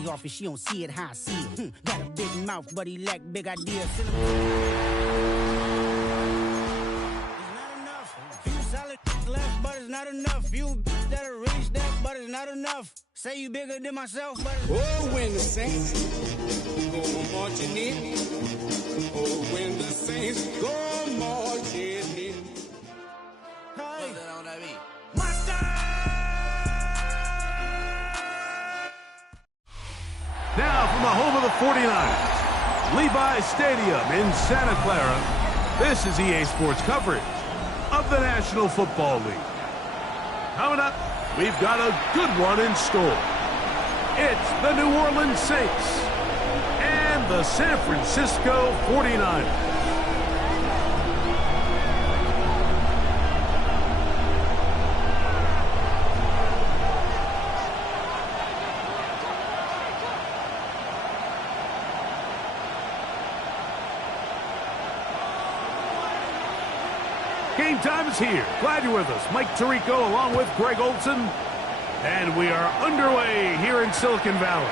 money off it, she don't see it how I see it. Got a big mouth, but he lack big ideas. It's not enough. Few solid left, but it's not enough. Few that'll reach that, but it's not enough. Say you bigger than myself, but it's... Oh, when the Saints go marching in. Oh, when the Saints go marching in. Hey. Now from the home of the 49ers, Levi's Stadium in Santa Clara, this is EA Sports coverage of the National Football League. Coming up, we've got a good one in store. It's the New Orleans Saints and the San Francisco 49ers. Game time is here. Glad you're with us. Mike Tirico along with Greg Olson. And we are underway here in Silicon Valley.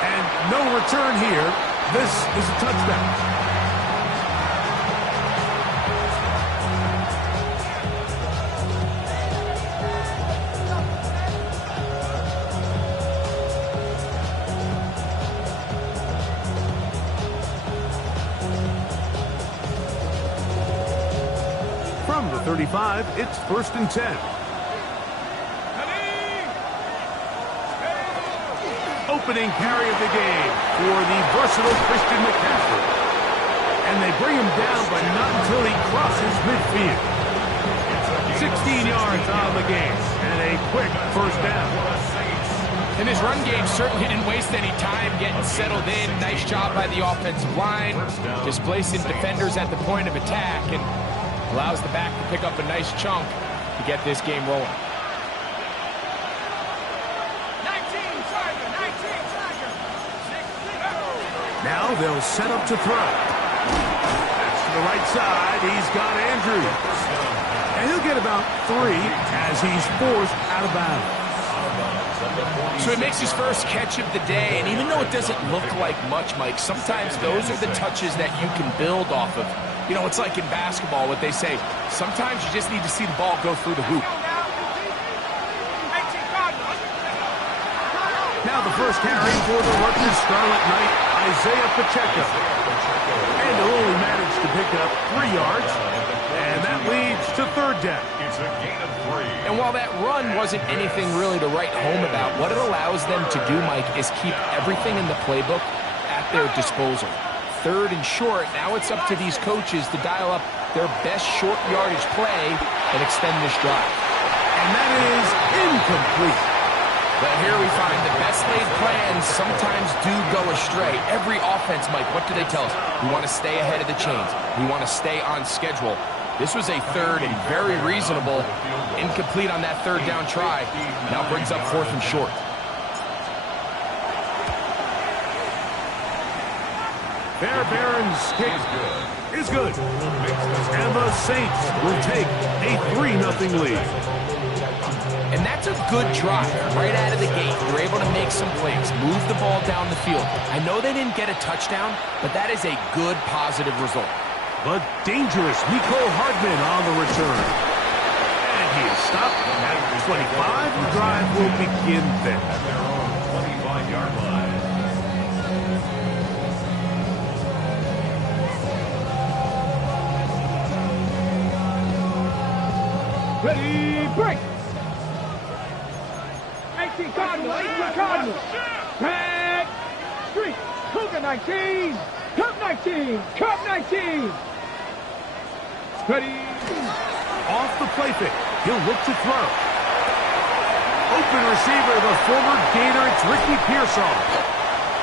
And no return here. This is a touchdown. From the 35, it's 1st and 10. Opening carry of the game for the versatile Christian McCaffrey. And they bring him down, but not until he crosses midfield. 16 yards on the game, and a quick first down. And his run game certainly didn't waste any time getting settled in. Nice job by the offensive line, displacing defenders at the point of attack, and allows the back to pick up a nice chunk to get this game rolling. Now they'll set up to throw. That's to the right side. He's got Andrews. And he'll get about 3 as he's forced out of bounds. So he makes his first catch of the day, and even though it doesn't look like much, Mike, sometimes those are the touches that you can build off of. You know, it's like in basketball, what they say, sometimes you just need to see the ball go through the hoop. Now the first carry for the Rutgers Scarlet Knight, Isaiah Pacheco. And he'll only manage to pick up 3 yards, and that leads to 3rd down. It's a gain of 3. And while that run wasn't anything really to write home about, what it allows them to do, Mike, is keep everything in the playbook at their disposal. 3rd and short, now it's up to these coaches to dial up their best short yardage play and extend this drive. And that is incomplete. But here we find the best laid plans sometimes do go astray. Every offense, Mike, what do they tell us? We want to stay ahead of the chains. We want to stay on schedule. This was a 3rd and very reasonable. Incomplete on that 3rd down try. Now brings up 4th and short. Fairbairn's kick is good. And the Saints will take a 3-0 lead. And that's a good drive right out of the gate. You're able to make some plays, move the ball down the field. I know they didn't get a touchdown, but that is a good, positive result. But dangerous Miko Hardman on the return. And he is stopped at 25. The drive will begin then. At their own 25-yard line. Ready, break! 18 Cardinals, 18 Cardinals! Tag! Street! Cougar 19! Cup 19! Cup 19! Ready! Off the play fake. He'll look to throw. Open receiver, the former Gator, it's Ricky Pearsall.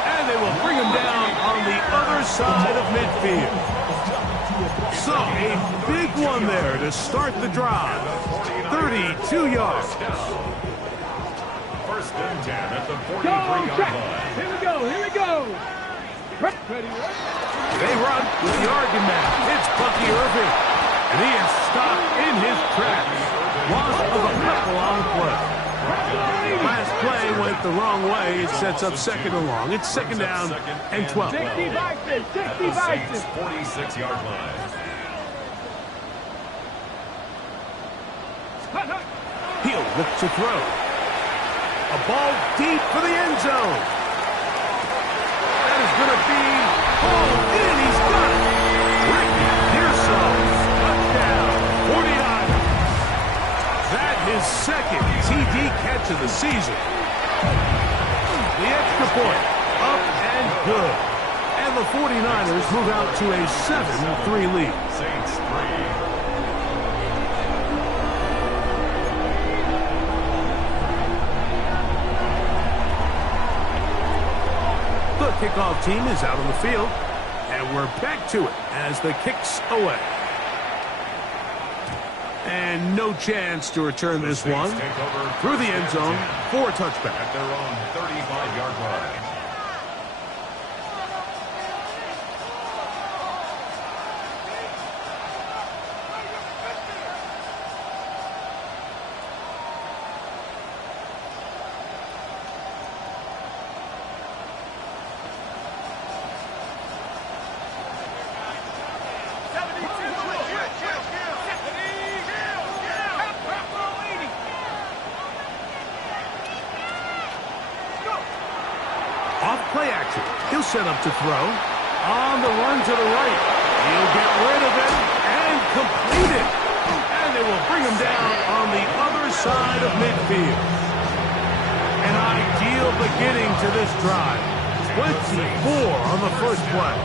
And they will bring him down on the other side of midfield. So, a big one there to start the drive. 32 yards. 1st and 10 at the 43-yard line. Here we go, here we go! Ready, They run with the Oregon man. It's Bucky Irving. And he is stopped in his tracks. Loss of a couple on the play. Last play went the wrong way. It sets up second and long. It's second down and 12. 60 Vikings, 60 Vikings. 46-yard line. He'll look to throw. A ball deep for the end zone. That is going to be pulled in. He's got it. Ricky Pearsall, touchdown, 49ers. That his second TD catch of the season. The extra point, up and good. And the 49ers move out to a 7-3 lead. Saints 3. The kickoff team is out on the field, and we're back to it as the kick's away. And no chance to return this one through the end zone for a touchback. At their own 35-yard line. Off play action. He'll set up to throw. On the run to the right. He'll get rid of it and complete it. And they will bring him down on the other side of midfield. An ideal beginning to this drive. 24 on the first play.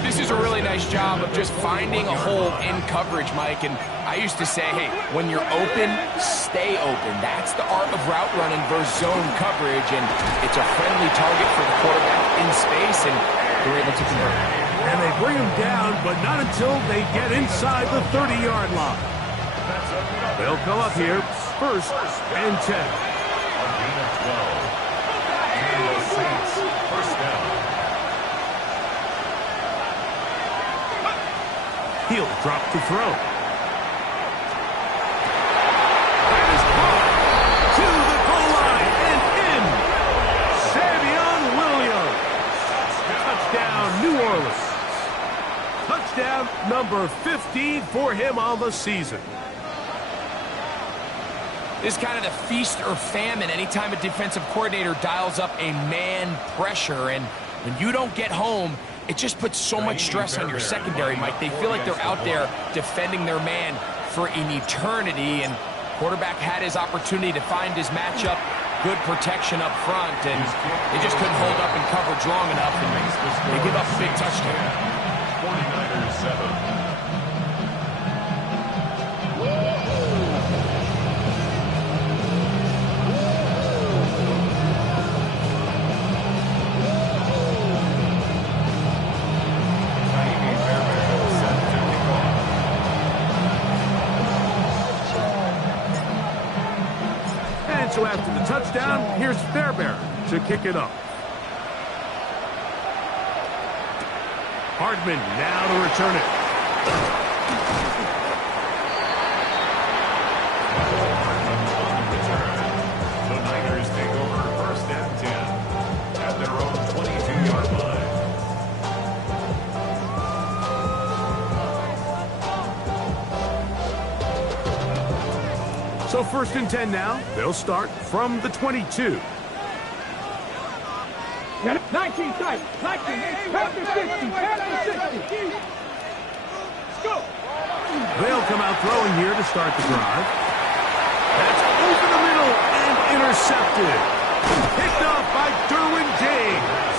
This is a really nice job of just finding a hole in coverage, Mike. And I used to say, hey, when you're open, stay open. That's the art of route running versus zone coverage. And it's a friendly target for the quarterback in space, and they're able to convert. And they bring him down, but not until they get inside the 30-yard line. They'll come up here, first and 10. A gain of 12. And the Saints, first down. He'll drop to throw. That is caught to the goal line and in. Savion Williams. Touchdown, New Orleans. Touchdown number 15 for him on the season. This is kind of the feast or famine anytime a defensive coordinator dials up a man pressure. And when you don't get home, it just puts so much stress on your secondary, Mike. They feel like they're out there defending their man for an eternity, and quarterback had his opportunity to find his matchup, good protection up front, and they just couldn't hold up in coverage long enough, and they give up a big touchdown. 49ers 7. So after the touchdown, here's Fairbairn to kick it up. Hardman now to return it. The Niners take over first and 10 at their own 22-yard line. So first and 10 now. They'll start from the 22. 19 tight, 19, half the 60, half the 60. Let's go. They'll come out throwing here to start the drive. That's over the middle and intercepted. Picked off by Derwin James.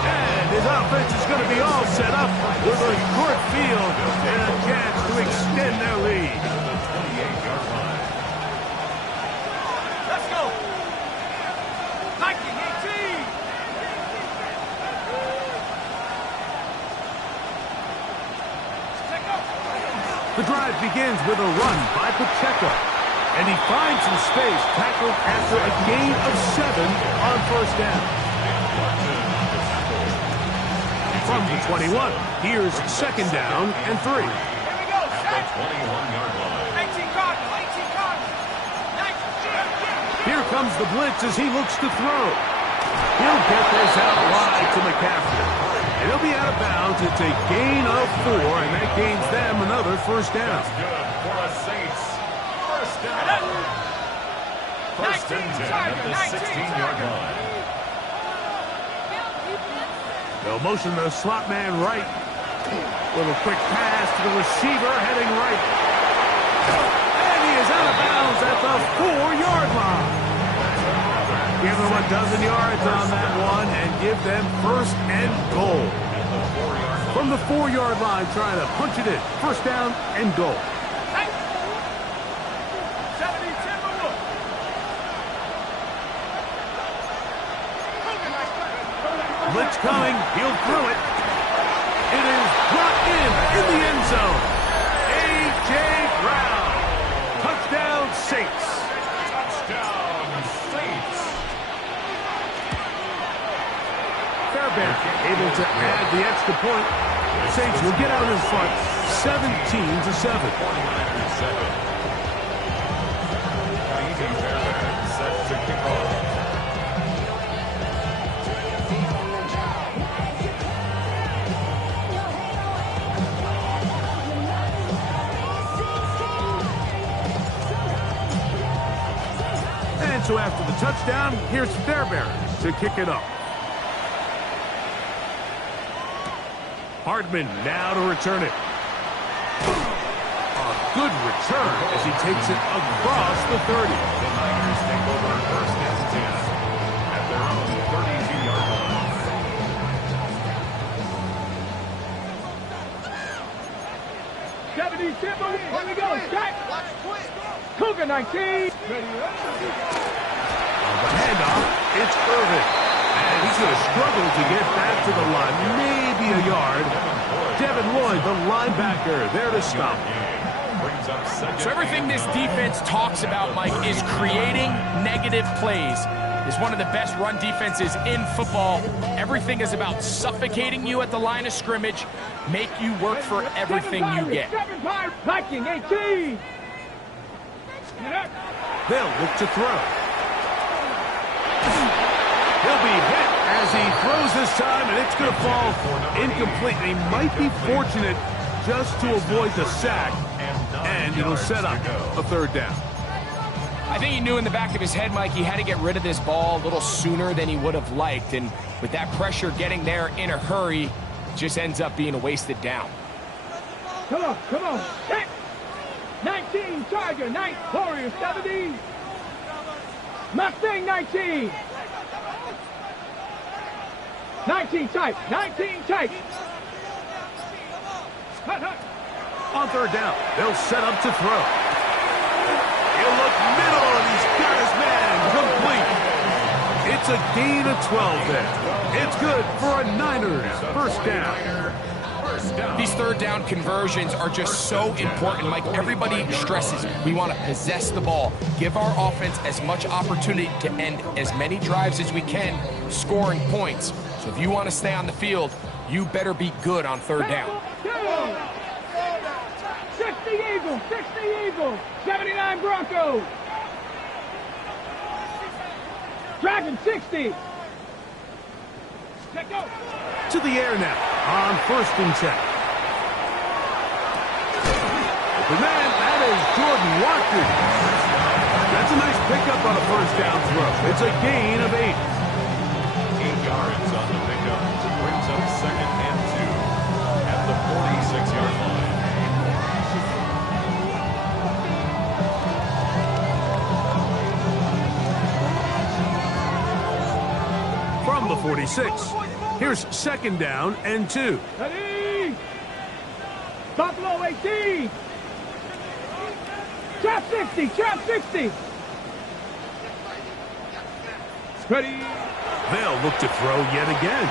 And his offense is going to be all set up with a short field and a chance to extend their lead. The 28-yard line. Let's go. 1918. The drive begins with a run by Pacheco. And he finds some space, tackled after a gain of 7 on first down. From the 21, here's second down and 3. Here we go. At the 21-yard line. 18 Cardinals, 18 Cardinals. 19. Here comes the blitz as he looks to throw. He'll get this out wide to McCaffrey. And he'll be out of bounds. It's a gain of 4, and that gains them another first down. That's good for the Saints. First down. First and 10 at the 16-yard line. They'll motion the slot man right. Little quick pass to the receiver heading right. And he is out of bounds at the 4-yard line. Give them a dozen yards on that one and give them first and goal. From the 4-yard line, trying to punch it in. First down and goal. Blitz coming. He'll throw it. It is brought in the end zone. A.J. Brown. Touchdown, Saints. Touchdown, Saints. Fairbairn able to add the extra point. Saints will get out in front, 17-7. 49ers 7. A.J. Fairbairn set to kick off. So after the touchdown, here's Fairbairn to kick it off. Hardman now to return it. A good return as he takes it across the 30. The Niners take over first and 10 at their own 32-yard line. 70 tempo. Here we go. Jack. Cougar 19. The handoff, it's Irvin. And he's going to struggle to get back to the line. Maybe a yard. Devin Lloyd, the linebacker, there to stop. So everything this defense talks about, Mike, is creating negative plays. It's one of the best run defenses in football. Everything is about suffocating you at the line of scrimmage, make you work for everything you get. Viking 18. They'll look to throw. He'll be hit as he throws this time, and it's going to fall incomplete. He might be fortunate just to avoid the sack, and it'll set up a third down. I think he knew in the back of his head, Mike, he had to get rid of this ball a little sooner than he would have liked, and with that pressure getting there in a hurry, it just ends up being a wasted down. Come on. 19, Charger, 9, Warriors, 70. Mustang, 19. 19 tight. On third down, they'll set up to throw. He'll look middle, and he's got his man complete. It's a gain of 12 there. It's good for a Niners first down. These third down conversions are just so important. Like everybody stresses, we want to possess the ball, give our offense as much opportunity to end as many drives as we can, scoring points. So if you want to stay on the field, you better be good on third down. 60 Eagles, 79 Broncos. Dragon 60. Check go. To the air now on first and 10. The man, that is Jordan Watkins. That's a nice pickup on a first down throw. It's a gain of 8. 8 yards on the pickup. Brings up second and 2 at the 46-yard line. From the 46. Here's second down and 2. Ready? Buffalo 18. Trap 60. Ready? They'll look to throw yet again.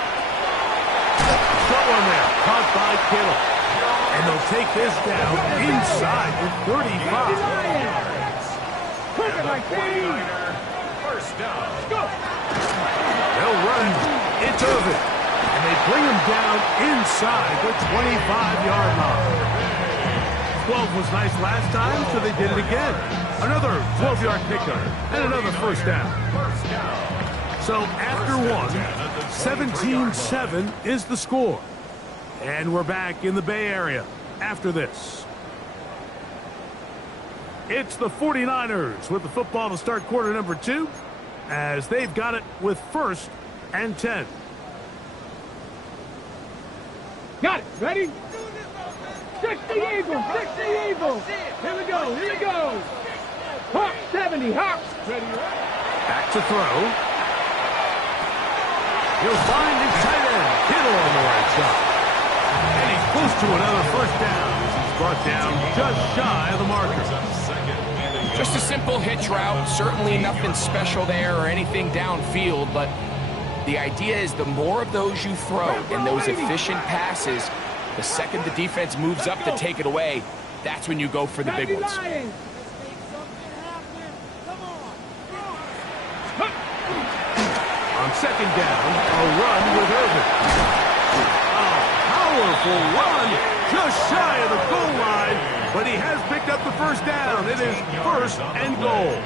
Throw on there, caught by Kittle. And they'll take this down inside the 35. Cougar 19. First down. Go. They'll run. It's Irvin. And they bring him down inside the 25-yard line. 12 was nice last time, so they did it again. Another 12-yard pickup and another first down. So after one, 17-7 is the score. And we're back in the Bay Area after this. It's the 49ers with the football to start quarter number 2, as they've got it with 1st and 10. Got it. Ready? 60 Eagles. 60 Eagles. Here we go. Here we go. Hawk 70. Hawk. Ready. Back to throw. He'll find his tight end. Kittle on the right side. And he's close to another first down. He's brought down just shy of the marker. Just a simple hitch route. Certainly nothing special there or anything downfield, but the idea is the more of those you throw and those efficient passes, the second the defense moves up to take it away, that's when you go for the big ones. On second down, a run with Irvin. A powerful run just shy of the goal line, but he has picked up the first down. It is 1st and goal.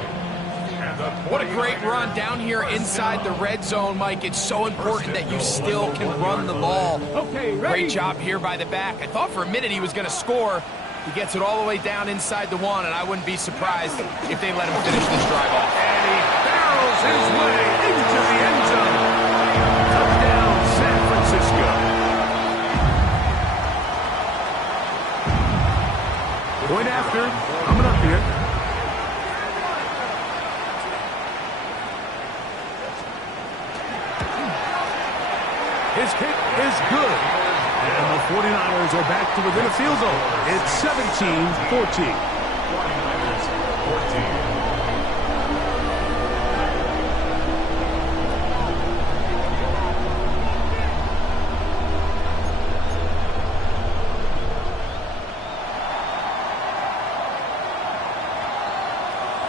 What a great run down here inside the red zone, Mike. It's so important that you still can run the ball. Okay, ready? Great job here by the back. I thought for a minute he was going to score. He gets it all the way down inside the 1, and I wouldn't be surprised if they let him finish this drive off. And he barrels his way into the end zone. Touchdown, San Francisco. Point after, coming up here. His kick is good. And the 49ers are back to within a field goal. It's 17-14. 49ers 14.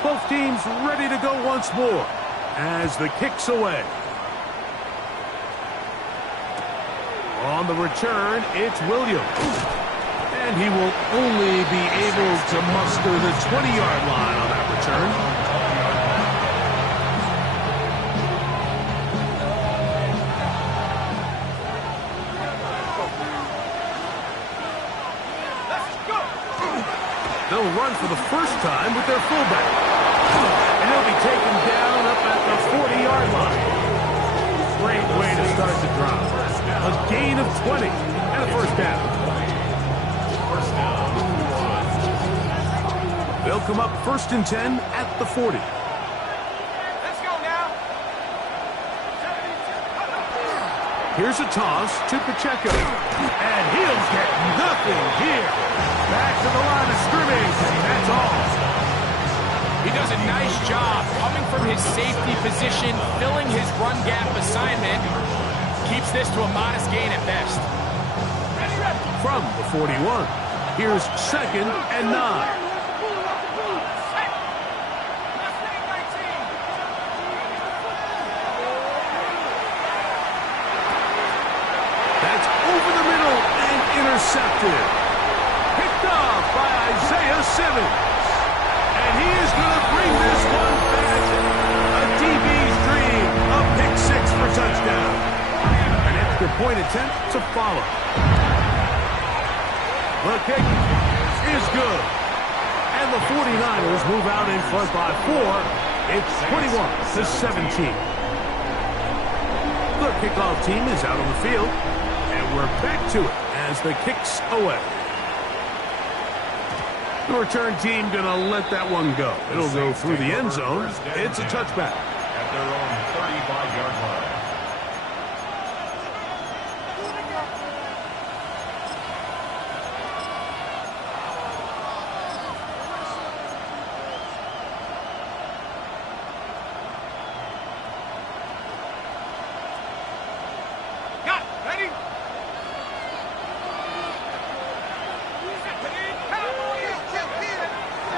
Both teams ready to go once more as the kick's away. On the return, it's Williams. And he will only be able to muster the 20-yard line on that return. They'll run for the first time with their fullback. And he'll be taken down up at the 40-yard line. Great way to start the drive. A gain of 20 and a first down. They'll come up 1st and 10 at the 40. Let's go now. Here's a toss to Pacheco. And he'll get nothing here. Back to the line of scrimmage, and that's all. He does a nice job coming from his safety position, filling his run gap assignment. Keeps this to a modest gain at best. From the 41, here's 2nd and 9. That's over the middle and intercepted. Picked off by Isaiah Simmons. And he is going to bring this one back. A DB's dream. A pick 6 for touchdown. An extra point attempt to follow. The kick is good. And the 49ers move out in front by 4. It's 21-17. The kickoff team is out on the field. And we're back to it as the kick's away. The return team going to let that one go. It'll go through the end zone. It's a touchback. At their own 35-yard line. Got it. Ready?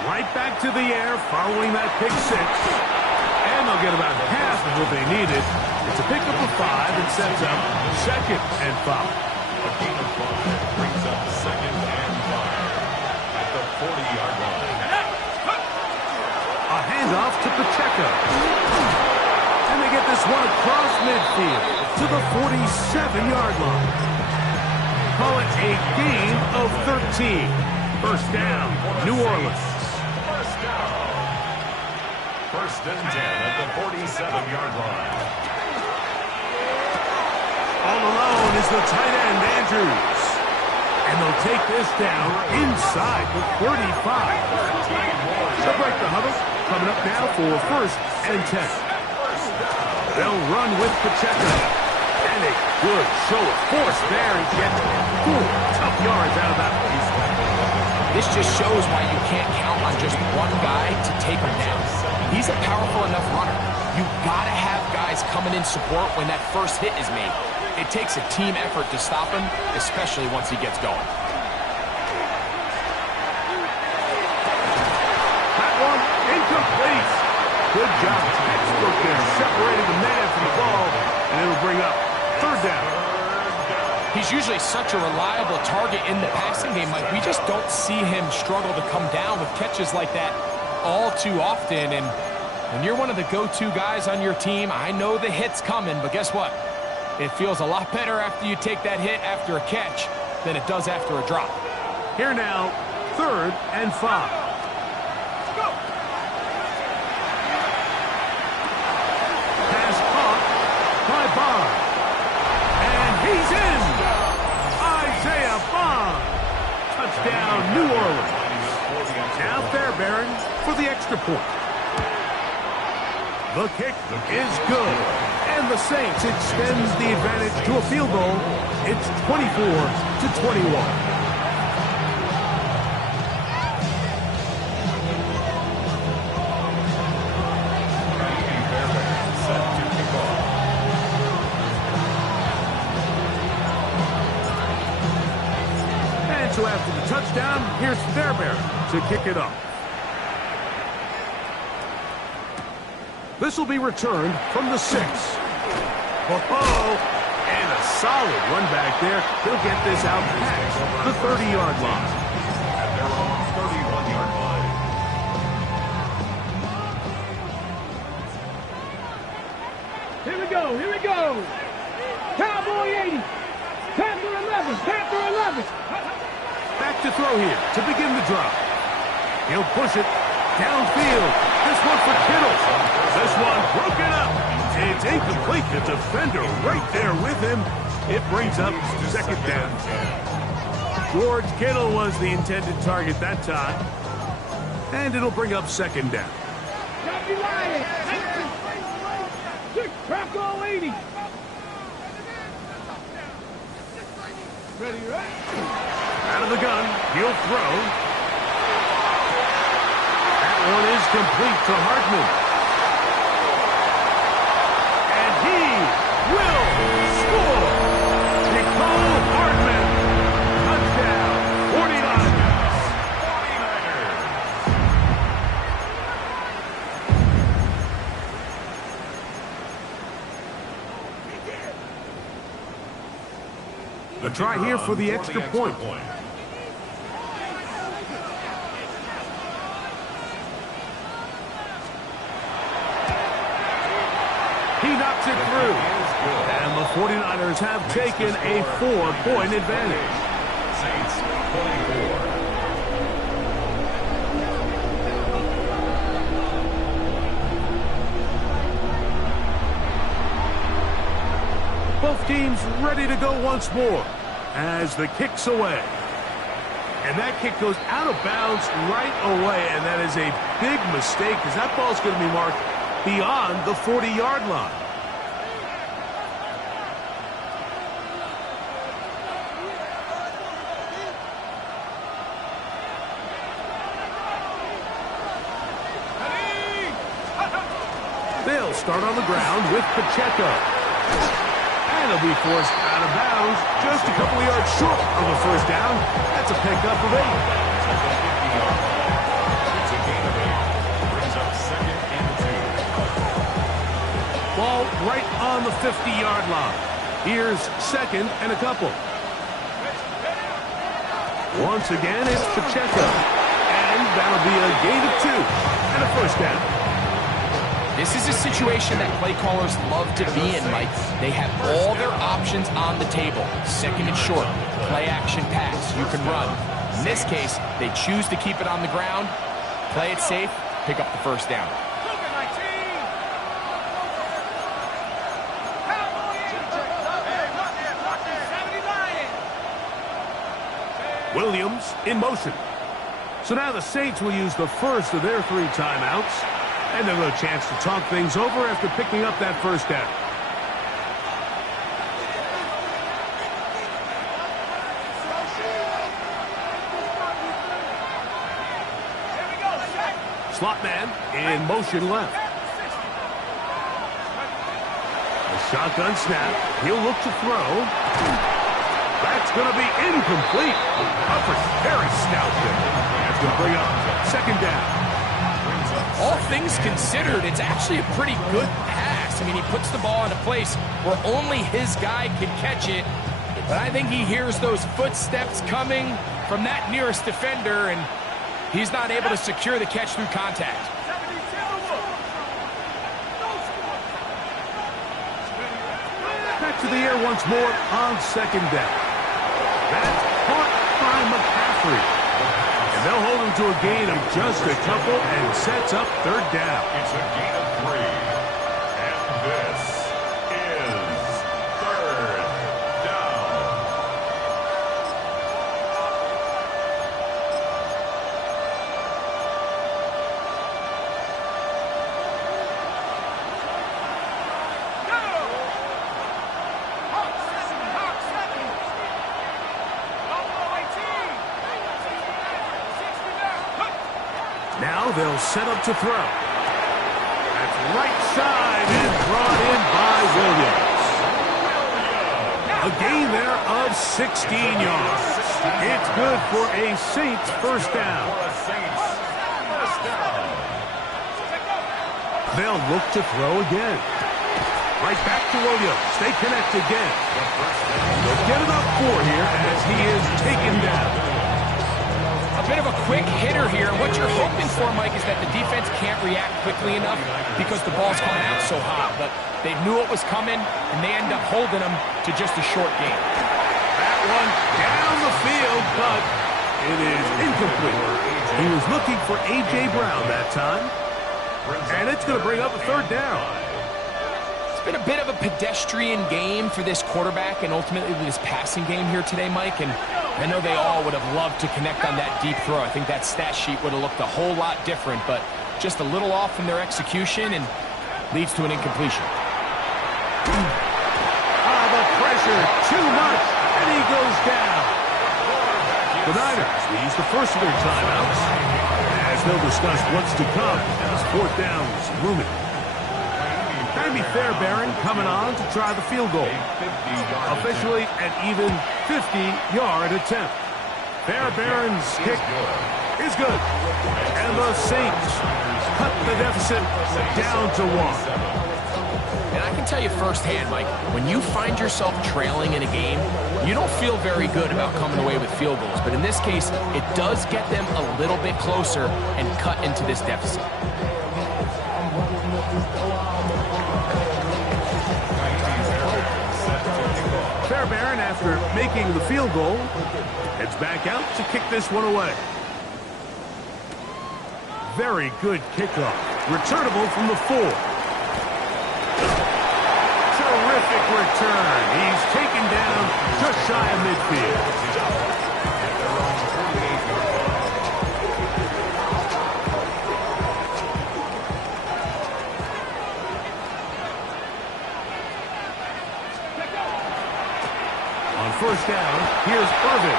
Right back to the air following that pick 6. And they'll get about half of what they needed. It's a pickup of 5 and sets up 2nd and 5. A gain of 5 brings up 2nd and 5 at the 40-yard line. A handoff to Pacheco. And they get this one across midfield to the 47-yard line. Call it a gain of 13. First down, New Orleans. First down. First and 10 at the 47-yard line. All alone is the tight end, Andrews. And they'll take this down inside the 35. They'll break the huddle. Coming up now for first and 10. They'll run with Pacheco. And a good show of force there and get 4 tough yards out of that one. This just shows why you can't count on just one guy to take him down. He's a powerful enough runner. You've got to have guys coming in support when that first hit is made. It takes a team effort to stop him, especially once he gets going. That one incomplete. Good job. Textbook there. Separated the man from the ball, and it'll bring up third down. He's usually such a reliable target in the passing game, Mike. We just don't see him struggle to come down with catches like that all too often. And when you're one of the go-to guys on your team, I know the hit's coming, but guess what? It feels a lot better after you take that hit after a catch than it does after a drop. Here now, third and 5. Pass caught by Bond. And he's in. Isaiah Bond. Touchdown, New Orleans. Now Fairbairn for the extra point. The kick is good. And the Saints extends the advantage to a field goal. It's 24-21. And so after the touchdown, here's Fairbairn to kick it off. This will be returned from the 6. And a solid run back there. He'll get this out past the 30-yard line. At their own 31-yard line. Here we go, here we go. Cowboy 80. Panther 11, Panther 11. Back to throw here to begin the drive. He'll push it downfield. This one for Kittle. This one broken up. It's incomplete. The defender right there with him. It brings up second down. George Kittle was the intended target that time. And it'll bring up second down. Copy Lion. Bronco 80. Ready, right? Out of the gun. He'll throw. That one is complete to Hartman. Will score. Nicole Hartman. Touchdown. 49ers. A try here for the extra point. He knocks it through. And the 49ers have taken a 4-point advantage. Saints 24. Both teams ready to go once more as the kick's away. And that kick goes out of bounds right away, and that is a big mistake because that ball's going to be marked beyond the 40-yard line. They'll start on the ground with Pacheco. And he'll be forced out of bounds just a couple of yards short of the first down. That's a pickup of 8. It's a gain of 8. Brings up second and 2. Ball right on the 50-yard line. Here's second and a couple. Once again, it's Pacheco. that'll be a gain of 2 and a first down. This is a situation that play callers love to be in, Mike. They have all their options on the table. Second and short, play action pass, you can run. In this case, they choose to keep it on the ground, play it safe, pick up the first down. Williams in motion. So now the Saints will use the first of their 3 timeouts, and they'll have a chance to talk things over after picking up that first down. Slot man in motion left. A shotgun snap. He'll look to throw. That's going to be incomplete. Upper very stout there. That's going to bring up second down. All things considered, it's actually a pretty good pass. I mean, he puts the ball in a place where only his guy can catch it. But I think he hears those footsteps coming from that nearest defender, and he's not able to secure the catch through contact. Back to the air once more on second down. That's caught by McCaffrey. And they'll hold him to a gain of just a couple and sets up third down. It's a gain of 3. And this is third down. Now they'll set up to throw. That's right side and brought in by Williams. A gain there of 16 yards. It's good for a Saints first down. They'll look to throw again. Right back to Williams. They connect again. They'll get it up 4 here as he is taken down. A bit of a quick hitter here. What you're hoping for, Mike, is that the defense can't react quickly enough because the ball's coming out so hot. But they knew it was coming, and they end up holding them to just a short gain. That one down the field, but it is incomplete. He was looking for A.J. Brown that time, and it's going to bring up a third down. It's been a bit of a pedestrian game for this quarterback and ultimately this passing game here today, Mike, and I know they all would have loved to connect on that deep throw. I think that stat sheet would have looked a whole lot different, but just a little off in their execution and leads to an incompletion. The pressure, too much, and he goes down. The Niners will use the first of their timeouts as they'll discuss what's to come as fourth downs looming. Jamie Fairbairn coming on to try the field goal. Officially an even 50-yard attempt. Fairbairn's kick is good. And the Saints cut the deficit down to 1. And I can tell you firsthand, Mike, when you find yourself trailing in a game, you don't feel very good about coming away with field goals. But in this case, it does get them a little bit closer and cut into this deficit. Fairbairn, after making the field goal, heads back out to kick this one away. Very good kickoff. Returnable from the 4. Terrific return. He's taken down just shy of midfield. First down, here's Irvin.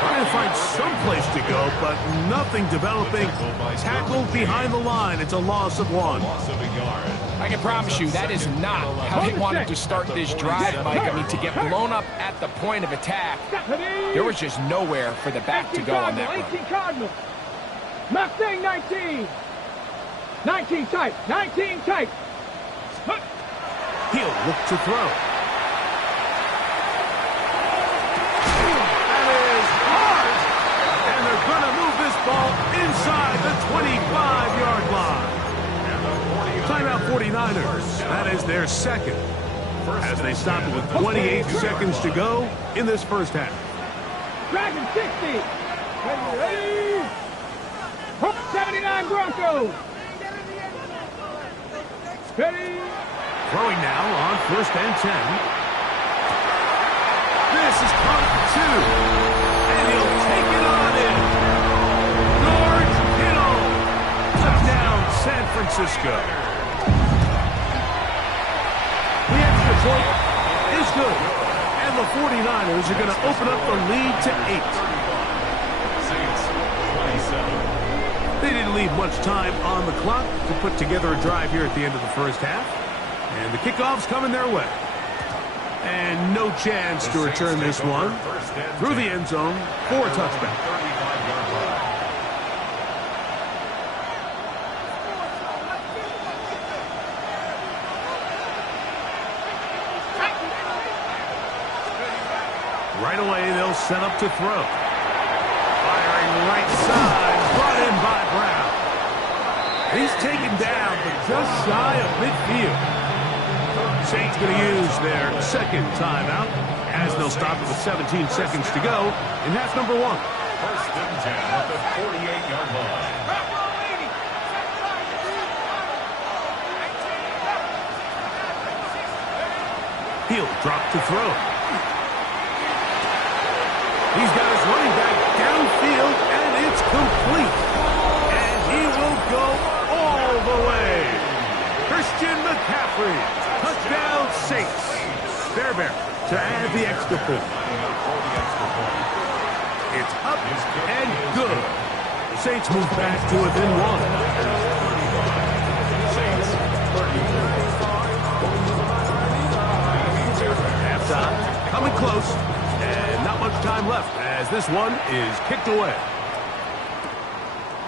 Trying to find some place to go, but nothing developing. Tackled behind the line. It's a loss of 1. I can promise you that is not how they wanted to start this drive, Mike. I mean, to get blown up at the point of attack, there was just nowhere for the back to go on that run. 18 Cardinals. Mustang 19. 19 tight. 19 tight. He'll look to throw. Ball inside 25-yard line. Timeout 49ers. That is their second. As they stop it with 28 seconds to go in this first half. Dragon 60. Ready? Hook 79 Broncos. Ready? Throwing now on 1st and 10. This is caught for 2. And he'll take it on in. George Kittle. Touchdown, San Francisco. The extra point is good. And the 49ers are going to open up the lead to 8. They didn't leave much time on the clock to put together a drive here at the end of the first half. And the kickoff's coming their way. And no chance to return this one through the end zone for a touchback. Right away, they'll set up to throw. Firing right side, brought in by Brown. He's taken down, but just shy of midfield. Saints going to use their second timeout as they'll stop it with 17 seconds to go in half number 1. 1st and 10 at the 48-yard line. He'll drop to throw. He's got his running back downfield, and it's complete. And he will go all the way. Christian McCaffrey, touchdown Saints. Fairbairn to add the extra point. It's up and good. Saints move back to within 1. Halftime, coming close. And not much time left as this one is kicked away.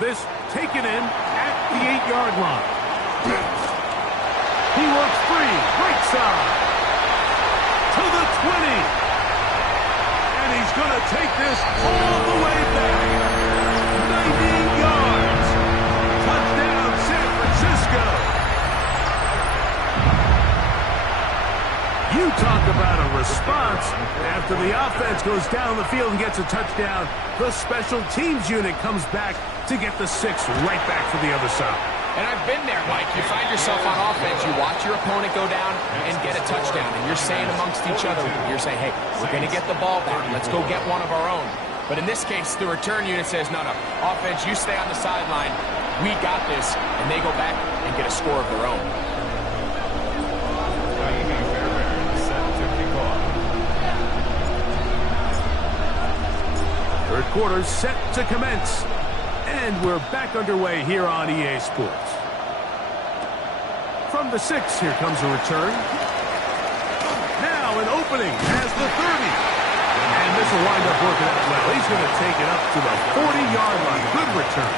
This taken in at the 8-yard line. He works free, right side, to the 20. And he's going to take this all the way back. 90 yards. Touchdown, San Francisco. You talk about a response. After the offense goes down the field and gets a touchdown, the special teams unit comes back to get the 6 right back for the other side. And I've been there, Mike. You find yourself on offense, you watch your opponent go down and get a touchdown, and you're saying amongst each other, you're saying, hey, we're going to get the ball back. Let's go get one of our own. But in this case, the return unit says, no, offense, you stay on the sideline. We got this. And they go back and get a score of their own. Third quarter set to commence. And we're back underway here on EA Sports. From the 6, here comes a return. Now an opening as the 30. And this will wind up working out well. He's going to take it up to the 40-yard line. Good return.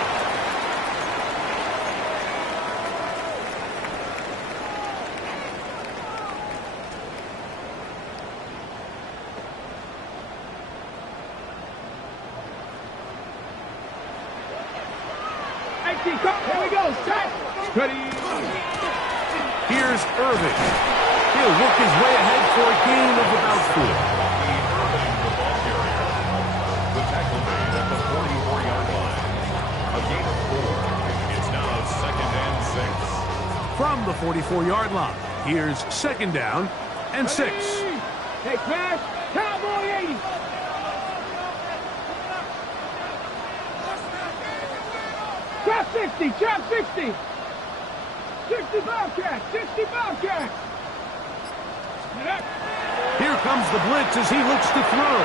Here we go, set. Ready. Here's Irving. He'll work his way ahead for a gain of about 4. The tackle made at the 44-yard line. A gain of 4. It's now 2nd and 6. From the 44-yard line, here's 2nd down and 6. Hey, pass. Cowboy 80. Trap 60, trap 60. 60 Bobcat, 60 Bobcat. Here comes the blitz as he looks to throw.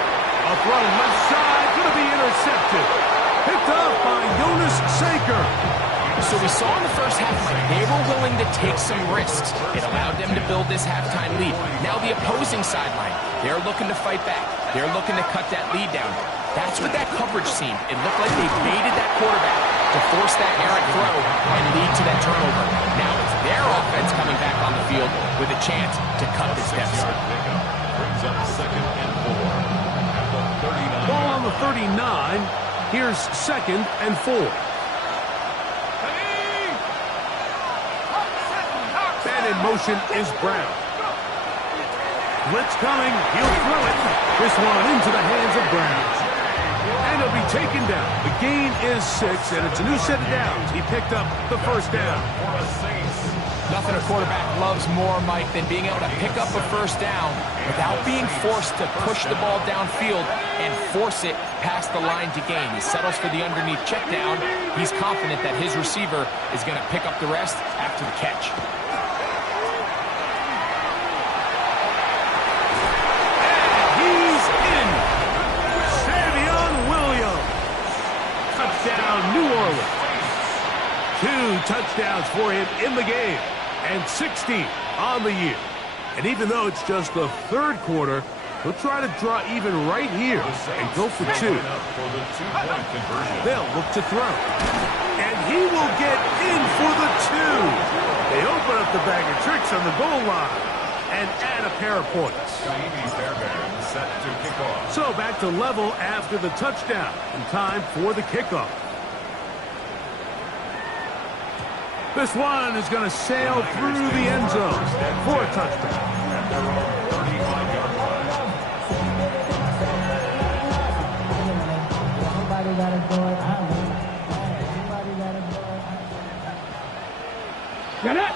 A throw left side, going to be intercepted. Picked off by Jonas Saker. So we saw in the first half, Mike, they were willing to take some risks. It allowed them to build this halftime lead. Now the opposing sideline, they're looking to fight back. They're looking to cut that lead down. That's what that coverage seemed. It looked like they baited that quarterback to force that errant throw and lead to that turnover. Now it's their offense coming back on the field with a chance to cut this deficit. Brings up 2nd and 4 at the 39. Ball on the 39. Here's 2nd and 4. in motion is Brown. Blitz coming. He'll throw it. This one into the hands of Brown. And he'll be taken down. The gain is 6, and it's a new set of downs. He picked up the first down. Nothing a quarterback loves more, Mike, than being able to pick up a first down without being forced to push the ball downfield and force it past the line to gain. He settles for the underneath check down. He's confident that his receiver is going to pick up the rest after the catch. New Orleans. 2 touchdowns for him in the game, and 60 on the year. And even though it's just the third quarter, he'll try to draw even right here and go for 2. They'll look to throw. And he will get in for the 2. They open up the bag of tricks on the goal line and add a pair of points. Set to kick off. So back to level after the touchdown, and time for the kickoff. This one is going to sail through the end zone for a touchdown. At their own 35-yard line. Get it!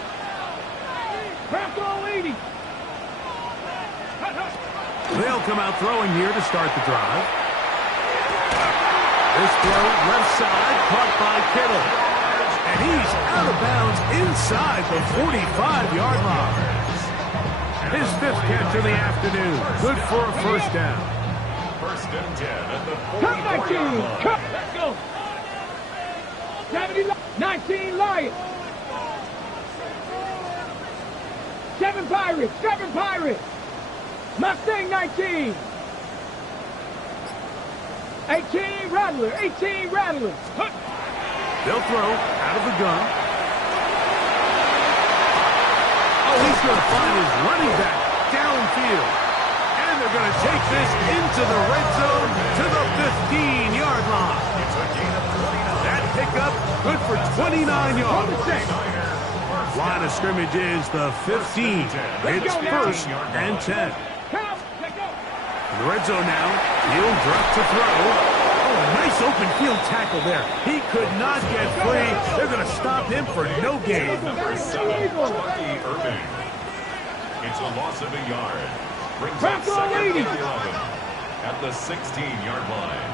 Crack all 80! They'll come out throwing here to start the drive. This throw left side caught by Kittle. And he's out of bounds inside the 45-yard line. His 5th catch of the afternoon. Good for a first down. First and 10 at the 44-yard line. Cut! Let's go! 70, 19 Lions. 7 Pirates, 7 Pirates. Mustang 19. 18 Rattler, 18 Rattler. Huh. They'll throw out of the gun. Oh, he's going to find his running back downfield. And they're going to take this into the red zone to the 15-yard line. It's a gain of 29. That pickup good for 29 yards. Line of scrimmage is the 15. It's 1st and 10. In the red zone now, he'll drop to throw. Oh, nice open field tackle there. He could not get free. They're going to stop him for no gain. Number 7, Lucky Irving. It's a loss of a yard. Brings up 2nd and 11 at the 16-yard line.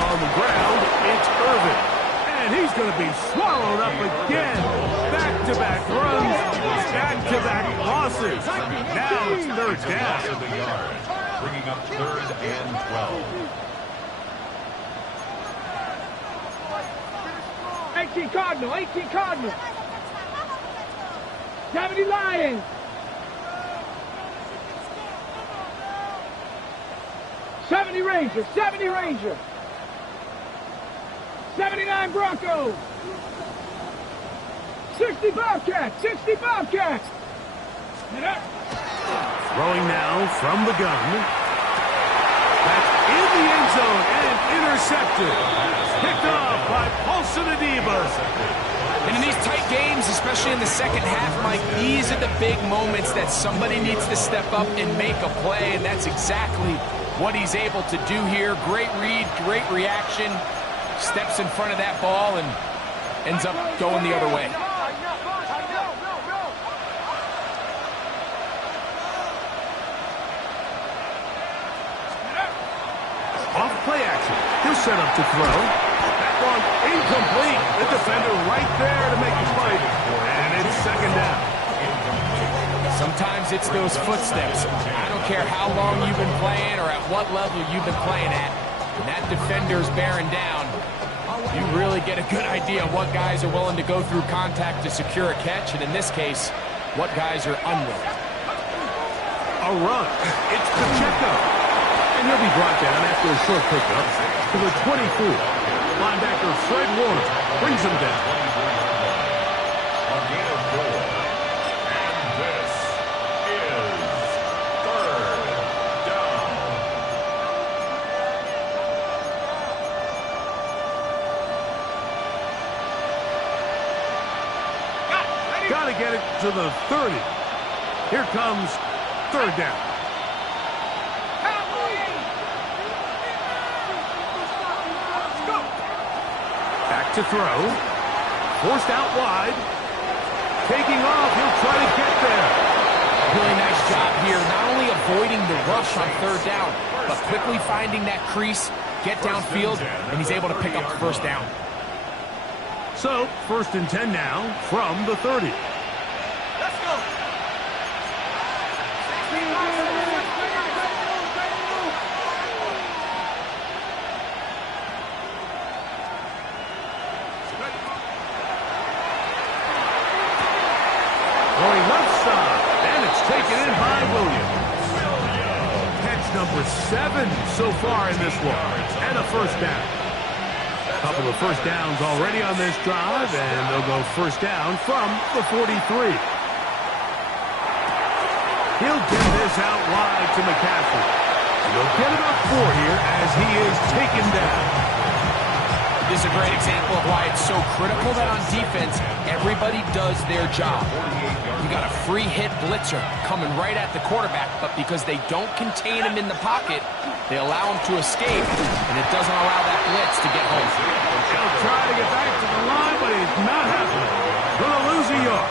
On the ground, it's Irving. And he's going to be swallowed up again. Back-to-back runs, back-to-back losses. Now it's 3rd down. Loss of a yard. Bringing up 3rd and 12. 18 Cardinal, 18 Cardinal. 70 Lions. 70 Rangers, 70 Rangers. 79 Broncos. 60 Bobcats, 60 Bobcats. Throwing now from the gun. That's in the end zone and intercepted. Picked off by Paulson Adeba. And in these tight games, especially in the second half, Mike, these are the big moments that somebody needs to step up and make a play, and that's exactly what he's able to do here. Great read, great reaction. Steps in front of that ball and ends up going the other way. Off play action. He'll set up to throw. That one incomplete. The defender right there to make the play. And it's 2nd down. Sometimes it's those footsteps. I don't care how long you've been playing or at what level you've been playing at. When that defender's bearing down, you really get a good idea of what guys are willing to go through contact to secure a catch, and in this case, what guys are unwilling. A run. It's Pacheco. And he'll be brought down after a short pickup to the 24. Linebacker Fred Warner brings him down. A gain of 4. And this is 3rd down. got to get it to the 30. Here comes third down. Back to throw. Forced out wide. Taking off. He'll try to get there. Really nice job here, not only avoiding the rush on third down, but quickly finding that crease, get downfield, and he's able to pick up the first down. So, 1st and 10 now from the 30. Let's go. Going left side, and it's taken in by Williams. Catch number 7 so far in this one, and a first down. A couple of first downs already on this drive, and they'll go first down from the 43. He'll get this out wide to McCaffrey. He'll get about 4 here as he is taken down. This is a great example of why it's so critical that on defense, everybody does their job. You got a free hit blitzer coming right at the quarterback, but because they don't contain him in the pocket, they allow him to escape, and it doesn't allow that blitz to get home. He'll try to get back to the line, but he's not happening. Gonna lose a yard.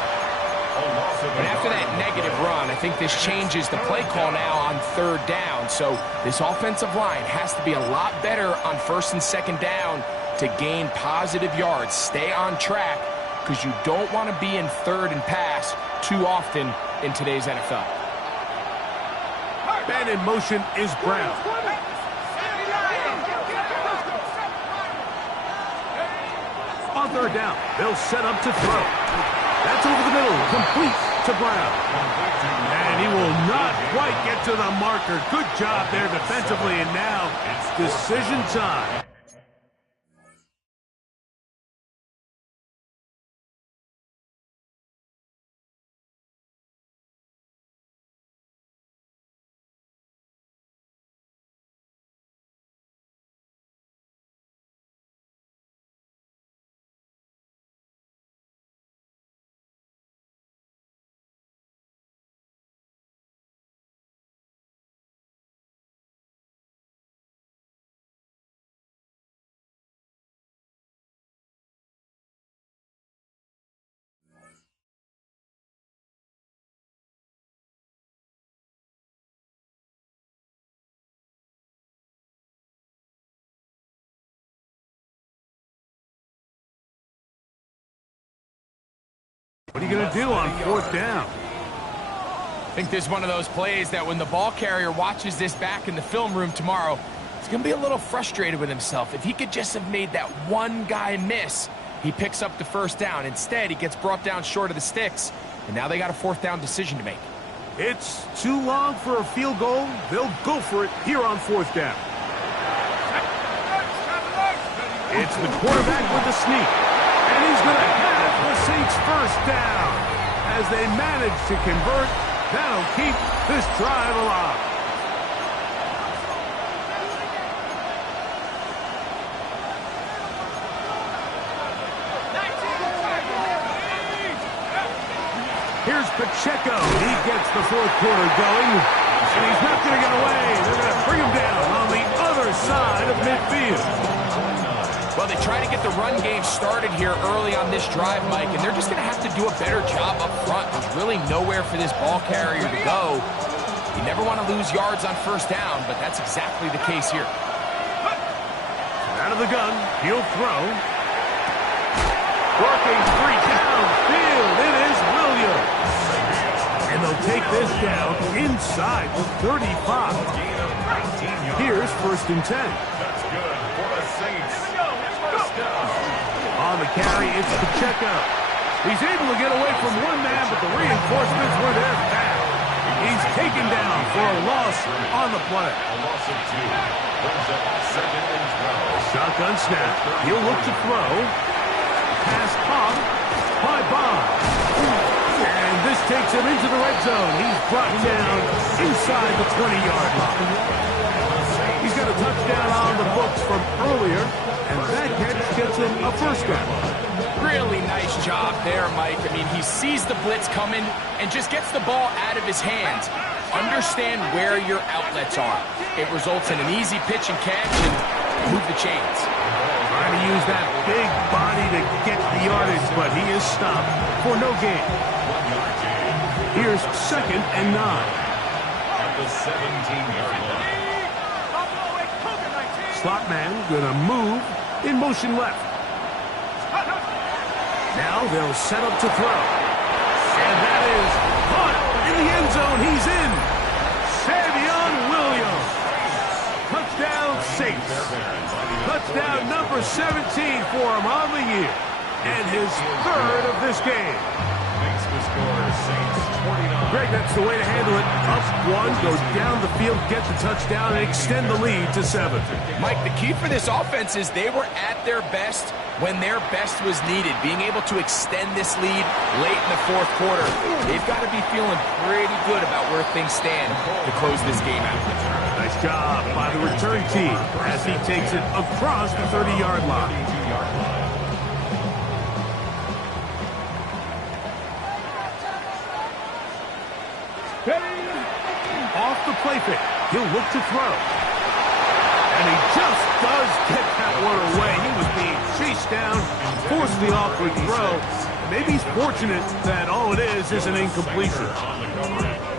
And after that negative run, I think this changes the play call now on third down. So this offensive line has to be a lot better on 1st and 2nd down to gain positive yards. Stay on track, because you don't want to be in 3rd and pass too often in today's NFL. Man in motion is Brown. On third down, they'll set up to throw. That's over the middle, complete to Brown. And he will not quite get to the marker. Good job there defensively, and now it's decision time. What are you going to do on 4th down? I think this is one of those plays that when the ball carrier watches this back in the film room tomorrow, he's going to be a little frustrated with himself. If he could just have made that one guy miss, he picks up the first down. Instead, he gets brought down short of the sticks, and now they got a 4th down decision to make. It's too long for a field goal. They'll go for it here on 4th down. It's the quarterback with the sneak, and he's going to have the Saints first down. As they manage to convert, that'll keep this drive alive. Here's Pacheco. He gets the 4th quarter going, and he's not going to get away. They're going to bring him down on the other side of midfield. Well, they try to get the run game started here early on this drive, Mike, and they're just going to have to do a better job up front. There's really nowhere for this ball carrier to go. You never want to lose yards on 1st down, but that's exactly the case here. Out of the gun, he'll throw. Working 3 downfield, it is Williams. And they'll take this down inside the 35. Here's 1st and 10. That's good for the Saints. On the carry, it's Pacheco. He's able to get away from one man, but the reinforcements were there fast. He's taken down for a loss on the play. A loss of 2. Brings up 2nd and 12. Shotgun snap. He'll look to throw. Pass caught by Bond. And this takes him into the red zone. He's brought down inside the 20-yard line. He's got a touchdown on the books from earlier, and that catch gets him a first down. Really nice job there, Mike. I mean, he sees the blitz coming and just gets the ball out of his hands. Understand where your outlets are. It results in an easy pitch and catch and move the chains. Trying to use that big body to get the yardage, but he is stopped for no gain. Here's 2nd and 9. At the 17-yard line. Slot man gonna move in motion left. Now they'll set up to throw. And that is caught in the end zone. He's in. Savion Williams. Touchdown Saints. Touchdown number 17 for him on the year. And his 3rd of this game. Makes the score Saints 49. Greg, that's the way to handle it. Up one, go down the field, get the touchdown, and extend the lead to 7. Mike, the key for this offense is they were at their best when their best was needed. Being able to extend this lead late in the 4th quarter, they've got to be feeling pretty good about where things stand to close this game out. Nice job by the return team as he takes it across the 30-yard line. Off the play fake, he'll look to throw. And he just does get that one away. He was being chased down, forced the awkward throw. Maybe he's fortunate that all it is an incompletion.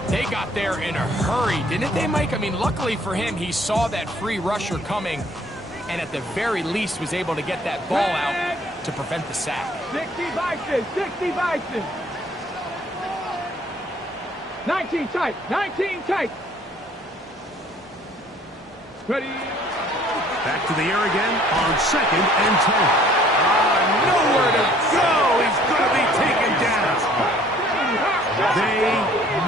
They got there in a hurry, didn't they, Mike? I mean, luckily for him, he saw that free rusher coming and at the very least was able to get that ball out to prevent the sack. 60 Bison, 60 Bison. 19 tight, 19 tight. Ready. Back to the air again on 2nd and 10. Nowhere to go. He's going to be taken down. They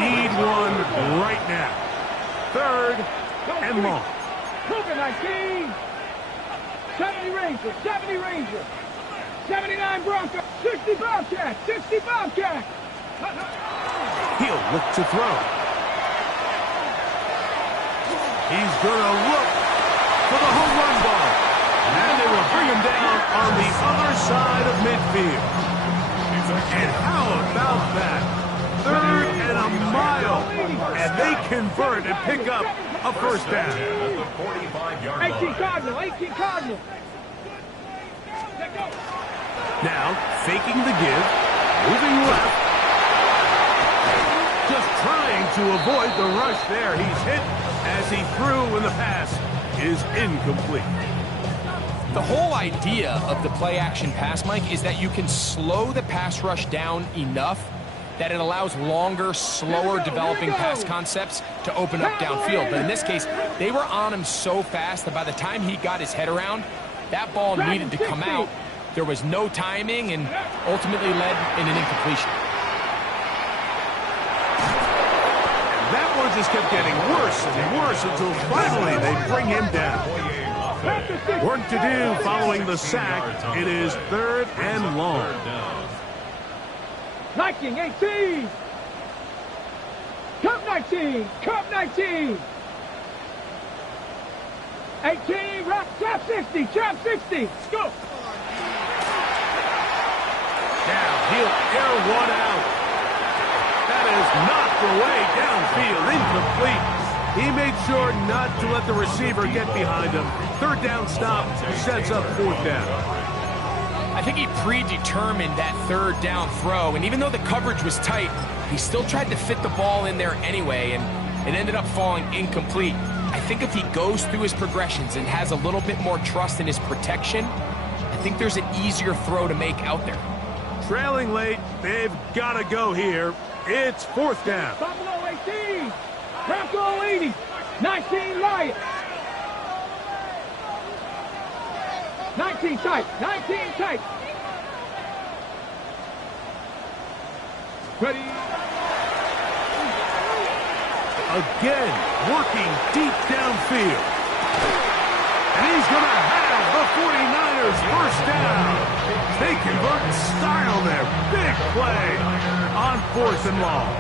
need one right now. 3rd and long. Cougar 19. 70 Ranger, 70 Ranger. 79 Bronco, 60 Bobcat, 60 Bobcat. He'll look to throw. He's going to look for the home run ball. And they will bring him down on the other side of midfield. And how about that? 3rd and a mile. And they convert and pick up a first down. At the 45-yard line. 18 Cardinal, 18 Cardinal. Now, faking the give, moving left. Just trying to avoid the rush there. He's hit as he threw when the pass is incomplete. The whole idea of the play-action pass, Mike, is that you can slow the pass rush down enough that it allows longer, slower developing pass concepts to open up downfield. But in this case, they were on him so fast that by the time he got his head around, that ball needed to come out. There was no timing and ultimately led in an incompletion. That one just kept getting worse and worse until finally they bring him down. Work to do following the sack. It is 3rd and long. Viking 18. Cup 19. Cup 19. 18. Rock. Trap 60. Trap 60. Let's go. Now he'll air one out. That is knocked away downfield, incomplete. He made sure not to let the receiver get behind him. 3rd down stop sets up 4th down. I think he predetermined that 3rd down throw, and even though the coverage was tight, he still tried to fit the ball in there anyway, and it ended up falling incomplete. I think if he goes through his progressions and has a little bit more trust in his protection, I think there's an easier throw to make out there. Trailing late, they've got to go here. It's 4th down. Buffalo 18. Bronco 80. 19 Riot. 19 tight. 19 tight. Ready. Again, working deep downfield. And he's going to have the 49ers first down. They convert in style there. Big play on 4th and long.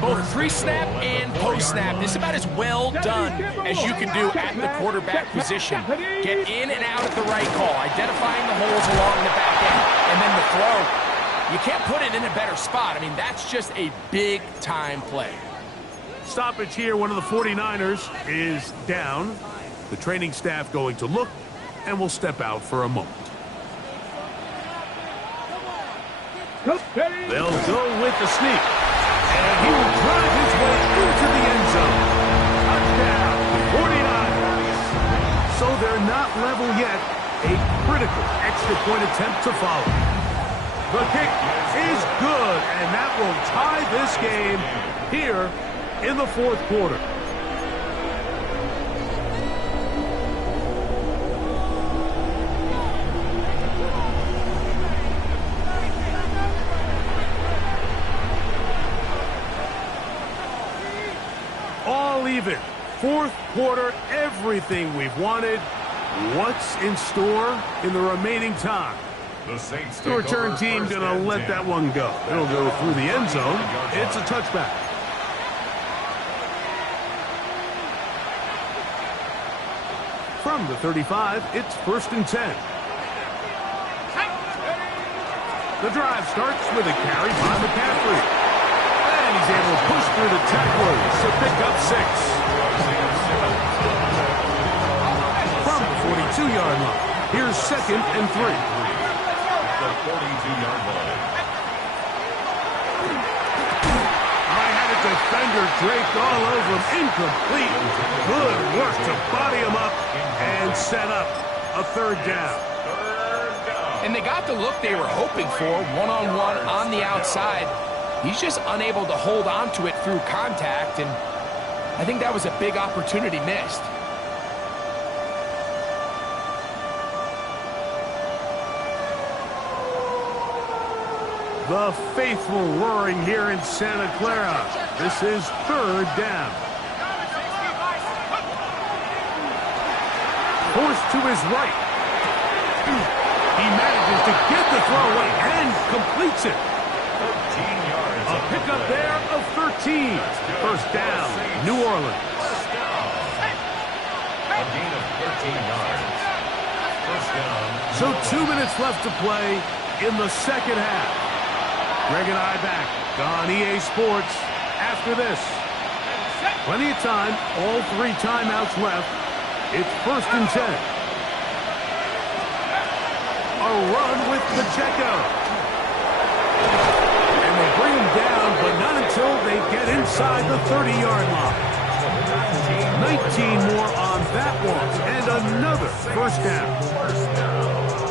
Both pre-snap and post-snap. This is about as well done as you can do at the quarterback position. Get in and out at the right call, identifying the holes along the back end, and then the throw. You can't put it in a better spot. I mean, that's just a big-time play. Stoppage here. One of the 49ers is down. The training staff going to look, and will step out for a moment. They'll go with the sneak. And he will drive his way into the end zone. Touchdown, 49ers. So they're not level yet. A critical extra point attempt to follow. The kick is good, and that will tie this game here in the fourth quarter. All even. Fourth quarter, everything we've wanted. What's in store in the remaining time? The return team going to let that one go. It'll go through the end zone. It's a touchback. From the 35, it's 1st and 10. The drive starts with a carry by McCaffrey. And he's able to push through the tacklers to pick up 6. From the 42-yard line, here's 2nd and 3. The 42-yard line. I had a defender draped all over him. Incomplete. Good work to body him up and set up a 3rd down. And they got the look they were hoping for, one-on-one on the outside. He's just unable to hold on to it through contact, and I think that was a big opportunity missed. The faithful roaring here in Santa Clara. This is 3rd down. Forced to his right. He manages to get the throw away and completes it. 13 yards. A pickup there of 13. 1st down, New Orleans. A gain of 13 yards. 1st down. So 2 minutes left to play in the second half. Greg and I back on EA Sports after this. Plenty of time, all 3 timeouts left. It's 1st and 10. A run with Pacheco. And they bring him down, but not until they get inside the 30-yard line. 19 more on that one, and another 1st down.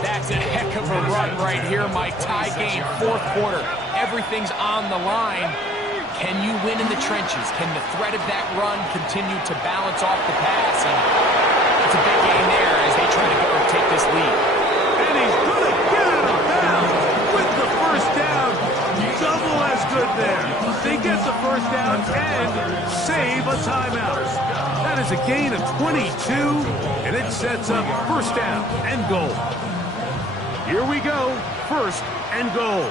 That's a heck of a run right here, Mike. Tie game, 4th quarter. Everything's on the line. Can you win in the trenches? Can the threat of that run continue to balance off the pass? And it's a big game there as they try to go and take this lead. And he's going to get out of bounds with the 1st down. Double as good there. They get the 1st down and save a timeout. That is a gain of 22, and it sets up 1st down and goal. Here we go, 1st and goal.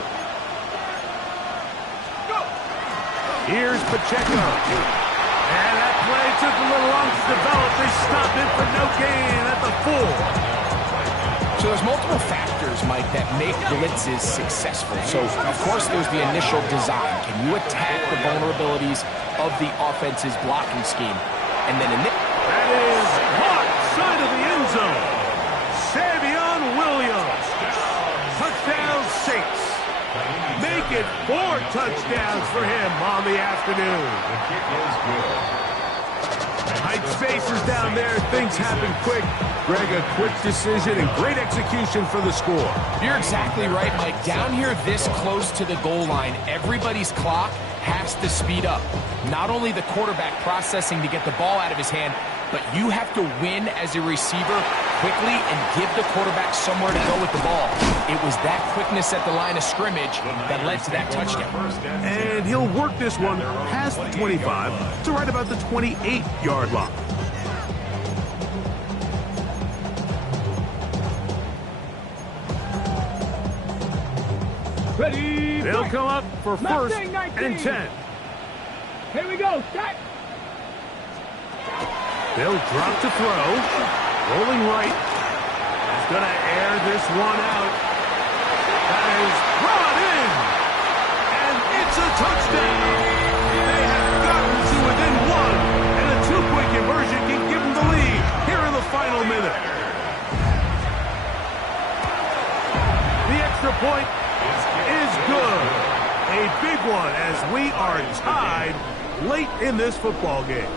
Here's Pacheco. And that play took a little long to develop. They stop it for no gain at the 4. So there's multiple factors, Mike, that make blitzes successful. So, of course, there's the initial design. Can you attack the vulnerabilities of the offense's blocking scheme? And then that is caught side of the end zone. Savion Williams. Touchdown Saints. Make it 4 touchdowns for him on the afternoon. The kick is good. Tight spaces down there. Things happen quick. Greg, a quick decision and great execution for the score. You're exactly right, Mike. Down here this close to the goal line, everybody's clock has to speed up. Not only the quarterback processing to get the ball out of his hand, but you have to win as a receiver quickly and give the quarterback somewhere to go with the ball. It was that quickness at the line of scrimmage that led to that touchdown. And he'll work this one past the 25 to right about the 28-yard line. Ready. They'll come up for 1st and 10. Here we go. Set. They'll drop to throw. Rolling right. He's going to air this one out. That is brought in. And it's a touchdown. They have gotten to within one. And a two-point conversion can give them the lead here in the final minute. The extra point is good. A big one as we are tied late in this football game.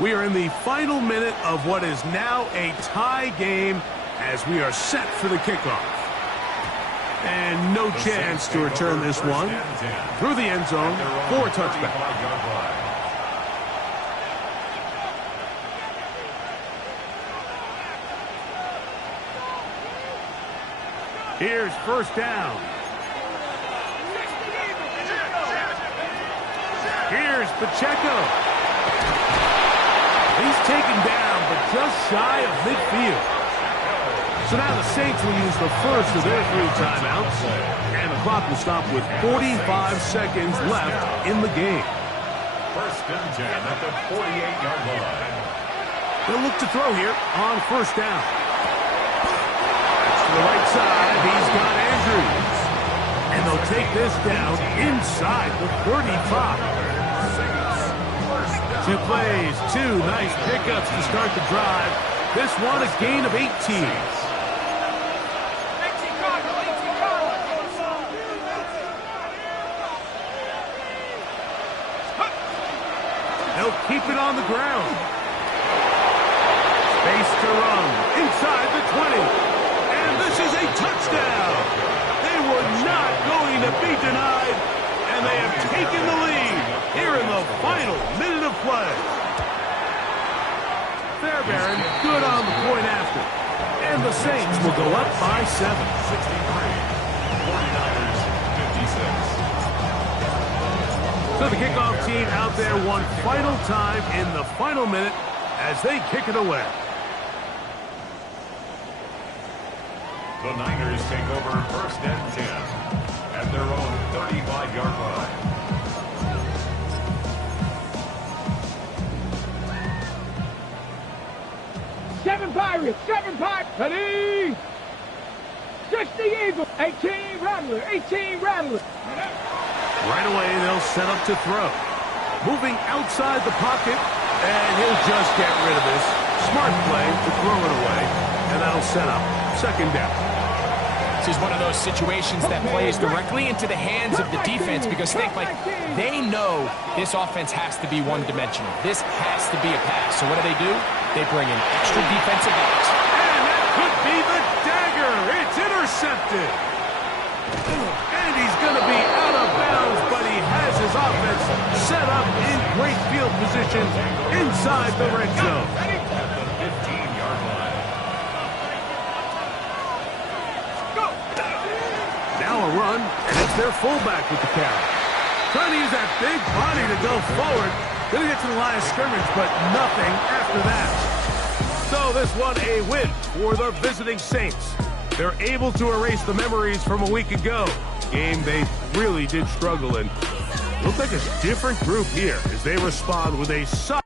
We are in the final minute of what is now a tie game as we are set for the kickoff. And no chance to return this one through the end zone for a touchback. Here's first down. Here's Pacheco. He's taken down, but just shy of midfield. So now the Saints will use the first of their 3 timeouts, and the clock will stop with 45 seconds left in the game. First and 10 at the 48-yard line. They'll look to throw here on first down. That's to the right side. He's got Andrews. And they'll take this down inside the 35. 2 plays, 2 nice pickups to start the drive. This one a gain of 18. They'll keep it on the ground. Space to run inside the 20. And this is a touchdown. They were not going to be denied. And they have taken the lead here in the final minute of play. Fairbairn good on the point after. And the Saints will go up by 7. 63. 49ers 56. So the kickoff team out there one final time in the final minute as they kick it away. The Niners take over first and 10 at their own 35-yard line. Seven Pirates. Ready. 60 Eagles. 18 Rattler. 18 Rattler. Right away, they'll set up to throw. Moving outside the pocket, and he'll just get rid of this. Smart play to throw it away, and that'll set up second down. This is one of those situations that plays directly into the hands of the defense because think, like, they know this offense has to be one-dimensional. This has to be a pass. So what do? They bring in extra defensive backs. And that could be the dagger. It's intercepted. And he's going to be out of bounds, but he has his offense set up in great field position inside the red zone. At the 15-yard line. Now a run, and it's their fullback with the carry. Trying to use that big body to go forward. Going to get to the line of scrimmage, but nothing after that. So this one a win for the visiting Saints. They're able to erase the memories from a week ago. Game they really did struggle in. Looks like a different group here as they respond with a solid